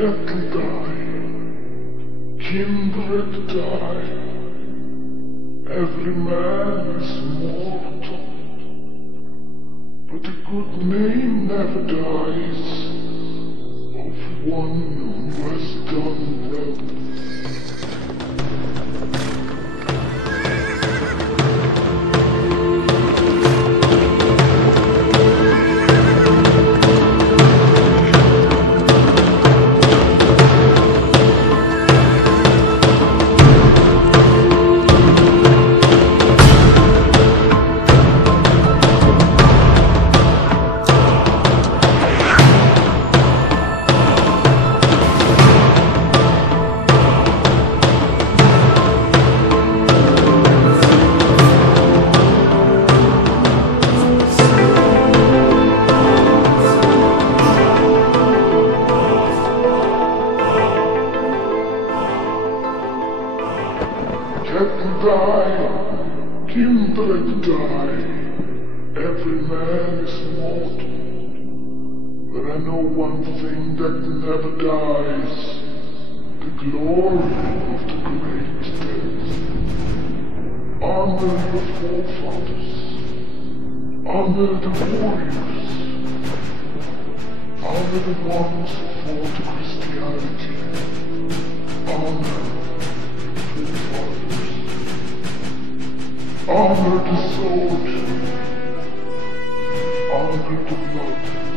Captain die, kindred die, every man is mortal, but a good name never dies of one who has done well. Captain die, kindred die, every man is mortal, but I know one thing that never dies, the glory of the great dead. Honor your forefathers, honor the warriors, honor the ones who fought Christianity, honor honor the sword, honor the blood.